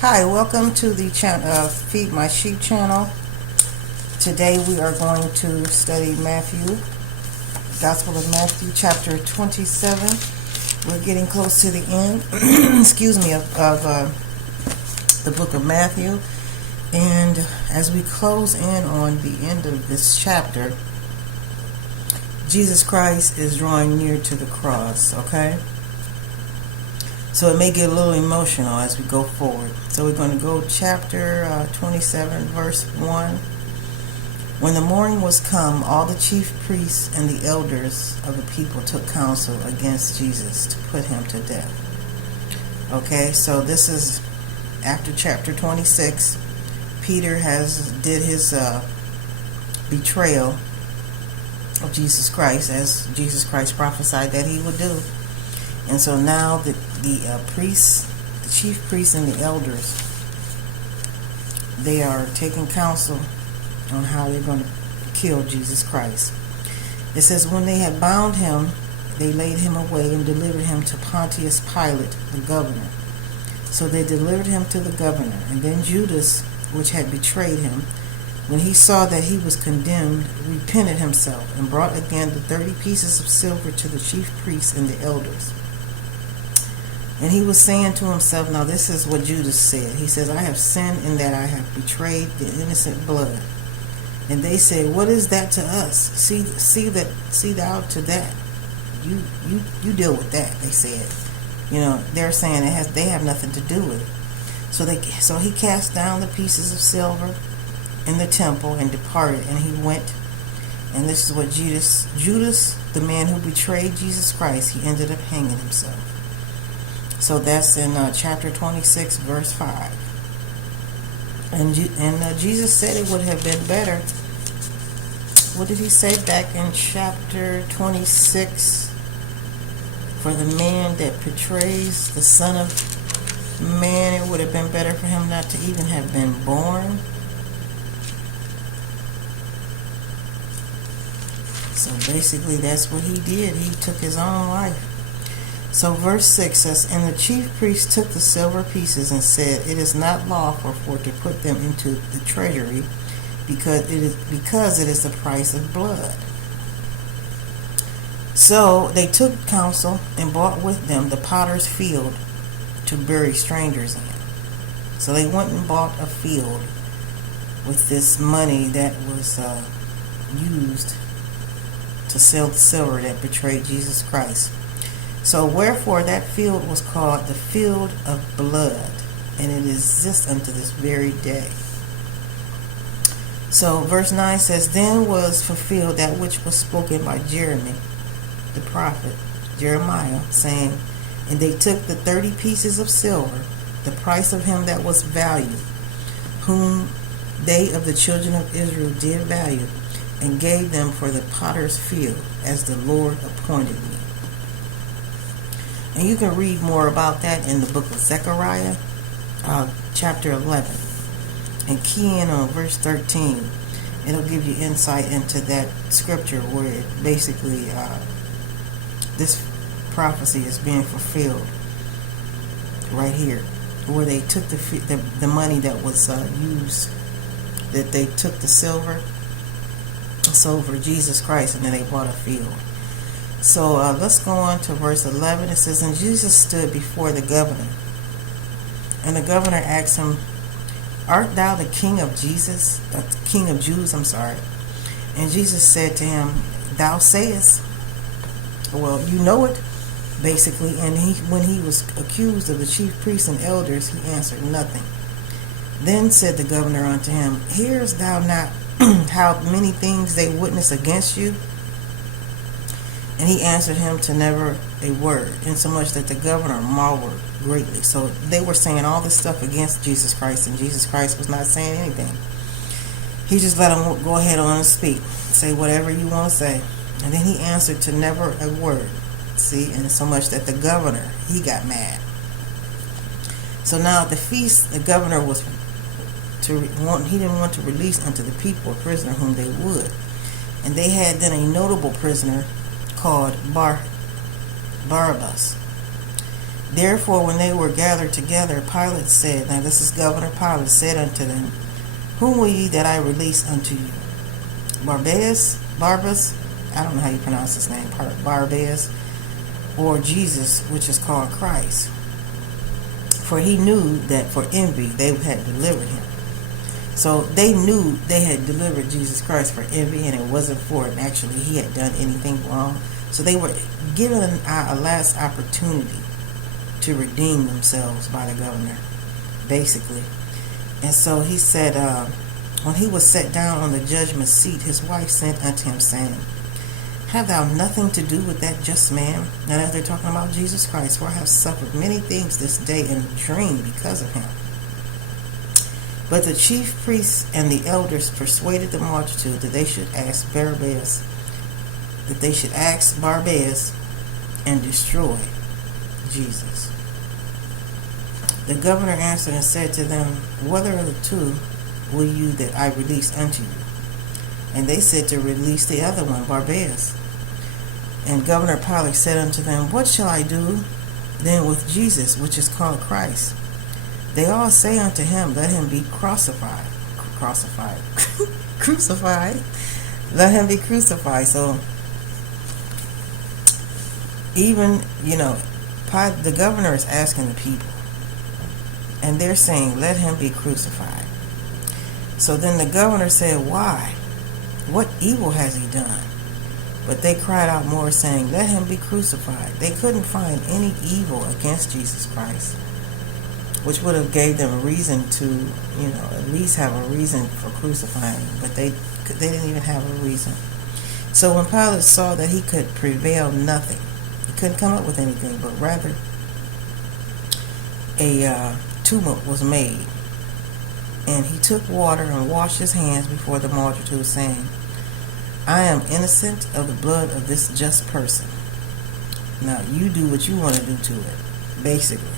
Hi, welcome to the Feed My Sheep channel. Today we are going to study Matthew, Gospel of Matthew, chapter 27. We're getting close to the end, excuse me, of the book of Matthew. And as we close in on the end of this chapter, Jesus Christ is drawing near to the cross, okay? So it may get a little emotional as we go forward. So we're going to go chapter 27, verse 1. When the morning was come, all the chief priests and the elders of the people took counsel against Jesus to put him to death. Okay, so this is after chapter 26. Peter did his betrayal of Jesus Christ, as Jesus Christ prophesied that he would do. And so now the priests, the chief priests and the elders, they are taking counsel on how they're going to kill Jesus Christ. It says, when they had bound him, they laid him away and delivered him to Pontius Pilate, the governor. So they delivered him to the governor. And then Judas, which had betrayed him, when he saw that he was condemned, repented himself and brought again the 30 pieces of silver to the chief priests and the elders. And he was saying to himself, now this is what Judas said. He says, I have sinned in that I have betrayed the innocent blood. And they said, what is that to us? See thou to that. You deal with that, they said. You know, they're saying they have nothing to do with it. So he cast down the pieces of silver in the temple and departed, and he went. And this is what Judas, the man who betrayed Jesus Christ, he ended up hanging himself. So that's in chapter 26, verse 5. And Jesus said it would have been better. What did he say back in chapter 26? For the man that betrays the Son of Man, it would have been better for him not to even have been born. So basically that's what he did. He took his own life. So verse 6 says, and the chief priest took the silver pieces and said, it is not lawful for to put them into the treasury, because it is the price of blood. So they took counsel and bought with them the potter's field to bury strangers in. So they went and bought a field with this money that was used to sell the silver that betrayed Jesus Christ. So wherefore that field was called the field of blood, and it exists unto this very day. So verse 9 says, then was fulfilled that which was spoken by Jeremy, the prophet, Jeremiah, saying, and they took the 30 pieces of silver, the price of him that was valued, whom they of the children of Israel did value, and gave them for the potter's field, as the Lord appointed me. And you can read more about that in the book of Zechariah, chapter 11. And key in on verse 13. It'll give you insight into that scripture where it basically this prophecy is being fulfilled right here, where they took the money that was used, that they took the silver, sold for Jesus Christ, and then they bought a field. So let's go on to verse 11. It says, and Jesus stood before the governor, and the governor asked him, art thou the king of Jews? And Jesus said to him, thou sayest. Well, you know it, basically. And when he was accused of the chief priests and elders, he answered nothing. Then said the governor unto him, hearest thou not how many things they witness against you? And he answered him to never a word, insomuch that the governor marveled greatly. So they were saying all this stuff against Jesus Christ, and Jesus Christ was not saying anything. He just let him go ahead on and speak. Say whatever you want to say. And then he answered to never a word. See, and so much that the governor, he got mad. So now at the feast, the governor he didn't want to release unto the people a prisoner whom they would. And they had then a notable prisoner called Barabbas. Therefore, when they were gathered together, Pilate said, now this is Governor Pilate, said unto them, Whom will ye that I release unto you? Barabbas, I don't know how you pronounce his name, Barabbas, or Jesus, which is called Christ? For he knew that for envy they had delivered him. So they knew they had delivered Jesus Christ for envy, and it wasn't for it. Actually, he had done anything wrong. So they were given a last opportunity to redeem themselves by the governor, basically. And so he said, when he was set down on the judgment seat, his wife sent unto him, saying, Have thou nothing to do with that just man? Now that they're talking about Jesus Christ, for I have suffered many things this day in a dream because of him. But the chief priests and the elders persuaded the multitude that they should ask Barabbas, and destroy Jesus. The governor answered and said to them, Whether of the two will you that I release unto you? And they said to release the other one, Barabbas. And Governor Pilate said unto them, What shall I do then with Jesus, which is called Christ? They all say unto him, Let him be crucified. Crucified. Let him be crucified. So even, the governor is asking the people, and they're saying, Let him be crucified. So then the governor said, Why? What evil has he done? But they cried out more, saying, Let him be crucified. They couldn't find any evil against Jesus Christ, which would have gave them a reason to, at least have a reason for crucifying him. But they didn't even have a reason. So when Pilate saw that he could prevail nothing, he couldn't come up with anything, but rather a tumult was made. And he took water and washed his hands before the multitude, saying, I am innocent of the blood of this just person. Now you do what you want to do to it, basically.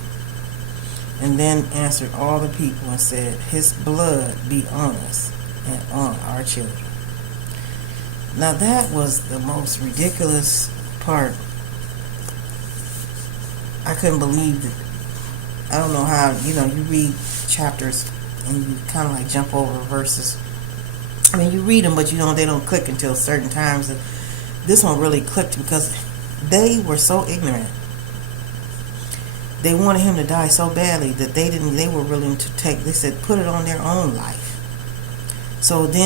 And then answered all the people and said, His blood be on us and on our children. Now that was the most ridiculous part. I couldn't believe it. I don't know how, you read chapters and you kind of like jump over verses. I mean, you read them, but they don't click until certain times. And this one really clicked because they were so ignorant. They wanted him to die so badly that they were willing to they said, put it on their own life. So the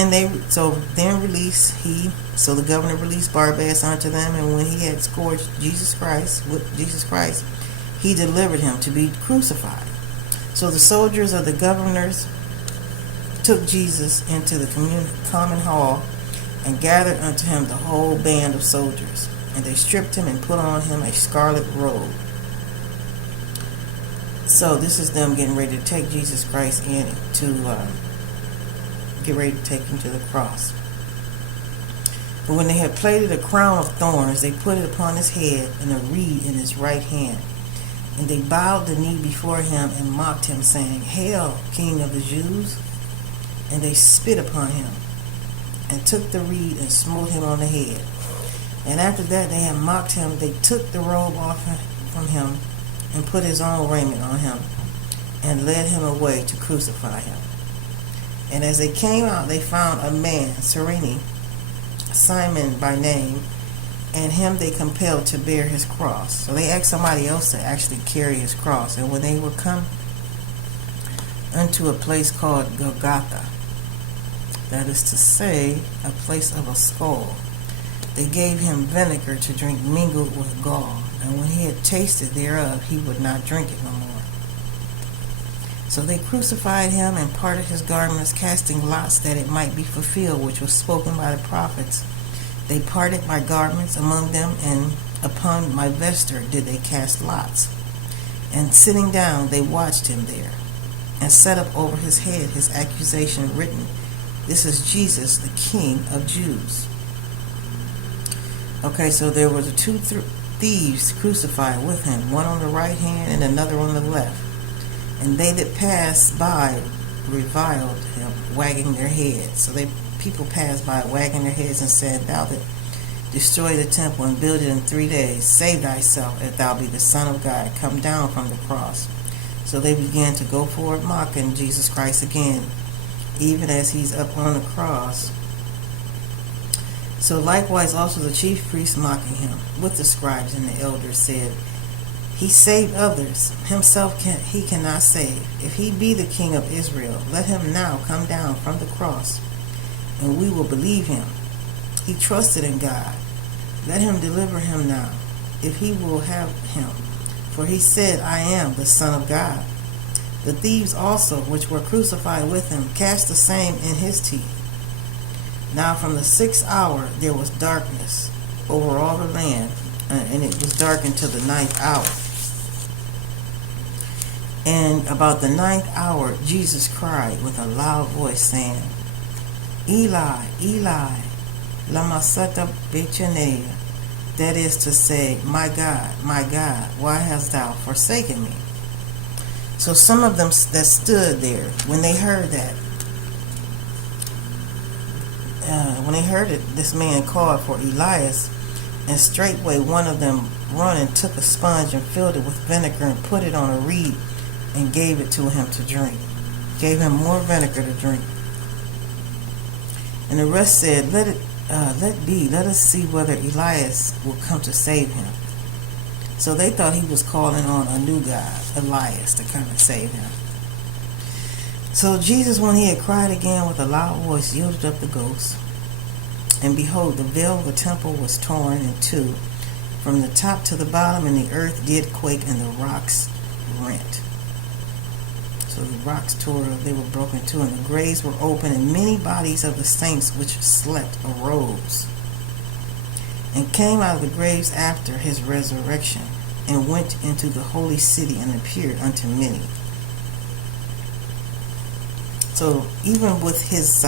governor released Barabbas unto them, and when he had scourged Jesus Christ, he delivered him to be crucified. So the soldiers of the governors took Jesus into the common hall and gathered unto him the whole band of soldiers. And they stripped him and put on him a scarlet robe. So this is them getting ready to take Jesus Christ in to get ready to take him to the cross. But when they had plaited a crown of thorns, they put it upon his head and a reed in his right hand. And they bowed the knee before him and mocked him, saying, Hail, King of the Jews! And they spit upon him and took the reed and smote him on the head. And after that they had mocked him, they took the robe off from him and put his own raiment on him and led him away to crucify him. And as they came out, they found a man, Cyrene, Simon by name, and him they compelled to bear his cross. So they asked somebody else to actually carry his cross. And when they were come unto a place called Golgotha, that is to say, a place of a skull, they gave him vinegar to drink mingled with gall. And when he had tasted thereof, he would not drink it no more. So they crucified him and parted his garments, casting lots that it might be fulfilled, which was spoken by the prophets. They parted my garments among them, and upon my vesture did they cast lots. And sitting down, they watched him there, and set up over his head his accusation written, This is Jesus, the King of Jews. Okay, so there were the two thieves crucified with him, one on the right hand and another on the left. And they that passed by reviled him, wagging their heads. So people passed by wagging their heads and said, Thou that Destroy the temple and build it in 3 days. Save thyself, if thou be the Son of God. Come down from the cross. So they began to go forward mocking Jesus Christ again, even as he's up on the cross. So likewise also the chief priests mocking him with the scribes and the elders said, He saved others, himself he cannot save. If he be the King of Israel, let him now come down from the cross, and we will believe him. He trusted in God. Let him deliver him now, if he will have him. For he said, I am the Son of God. The thieves also, which were crucified with him, cast the same in his teeth. Now from the 6th hour there was darkness over all the land, and it was darkened to the 9th hour. And about the 9th hour Jesus cried with a loud voice, saying, Eli, Eli, lama sabachthani, that is to say, my God, why hast thou forsaken me? So some of them that stood there, when they heard that, this man called for Elias, and straightway one of them running took a sponge and filled it with vinegar and put it on a reed and gave it to him to drink. Gave him more vinegar to drink. And the rest said, let be, let us see whether Elias will come to save him. So they thought he was calling on a new god, Elias, to come and save him. So Jesus, when he had cried again with a loud voice, yielded up the ghost. And behold, the veil of the temple was torn in two, from the top to the bottom, and the earth did quake, and the rocks rent. So the rocks tore, they were broken too, and the graves were open, and many bodies of the saints which slept arose, and came out of the graves after his resurrection, and went into the holy city, and appeared unto many. So even with his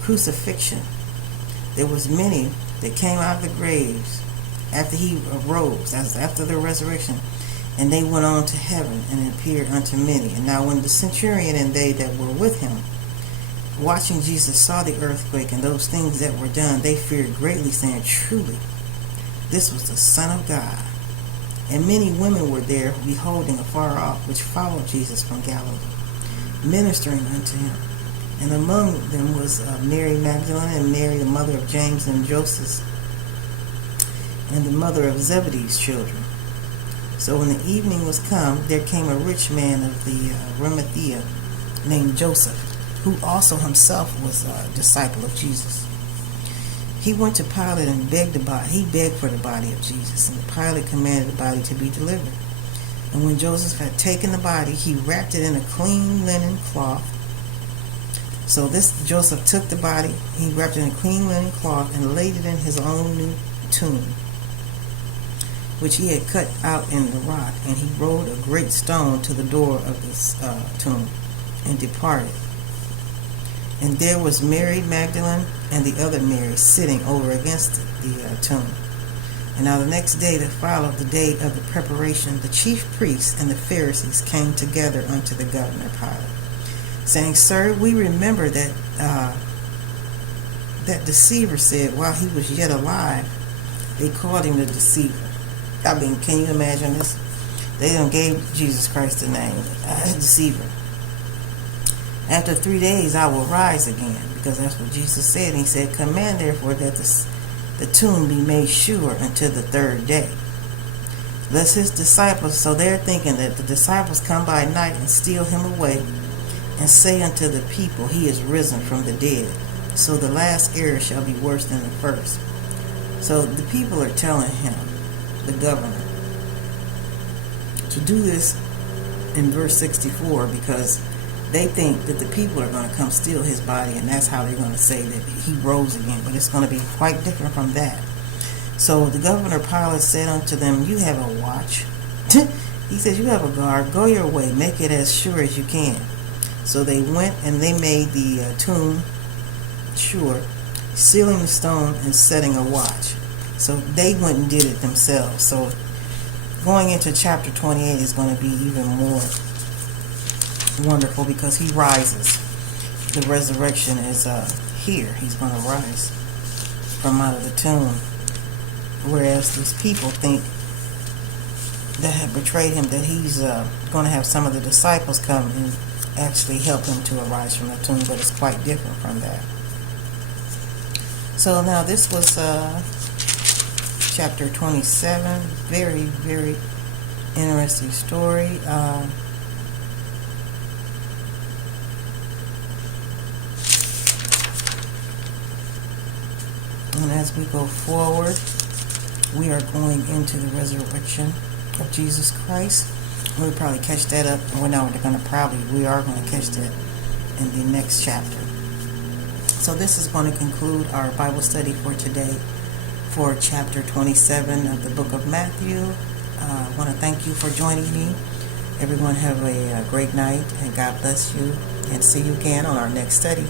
crucifixion, there was many that came out of the graves after he arose, after the resurrection, and they went on to heaven and appeared unto many. And now when the centurion and they that were with him, watching Jesus, saw the earthquake and those things that were done, they feared greatly, saying, Truly, this was the Son of God. And many women were there, beholding afar off, which followed Jesus from Galilee, ministering unto him. And among them was Mary Magdalene, and Mary the mother of James and Joseph, and the mother of Zebedee's children. So when the evening was come, there came a rich man of the Arimathea, named Joseph, who also himself was a disciple of Jesus. He went to Pilate and begged for the body of Jesus, and Pilate commanded the body to be delivered. And when Joseph had taken the body, he wrapped it in a clean linen cloth. So this Joseph took the body, he wrapped it in a clean linen cloth, and laid it in his own new tomb, which he had cut out in the rock. And he rolled a great stone to the door of this tomb, and departed. And there was Mary Magdalene and the other Mary sitting over against the tomb. And now the next day that followed the day of the preparation, the chief priests and the Pharisees came together unto the governor Pilate, saying, Sir, we remember that that deceiver said, while he was yet alive, they called him the deceiver. I mean, can you imagine this? They done gave Jesus Christ the name, deceiver. After 3 days I will rise again, because that's what Jesus said. And he said, Command therefore that the tomb be made sure until the 3rd day. Lest his disciples, so they're thinking that the disciples come by night and steal him away, and say unto the people, He is risen from the dead. So the last error shall be worse than the first. So the people are telling him, the governor, to do this in verse 64, because they think that the people are going to come steal his body, and that's how they're going to say that he rose again. But it's going to be quite different from that. So the governor Pilate said unto them, You have a watch. He says, You have a guard. Go your way. Make it as sure as you can. So they went and they made the tomb sure, sealing the stone and setting a watch. So they went and did it themselves. So going into chapter 28 is going to be even more wonderful, because he rises. The resurrection is here. He's going to rise. from out of the tomb. Whereas these people think that have betrayed him that he's going to have some of the disciples come and actually help him to arise from the tomb, but it's quite different from that. So now this was chapter 27. Very, very interesting story. And as we go forward, we are going into the resurrection of Jesus Christ. We'll probably catch that up. We are going to catch that in the next chapter. So this is going to conclude our Bible study for today for chapter 27 of the book of Matthew. I want to thank you for joining me. Everyone have a great night, and God bless you, and see you again on our next study.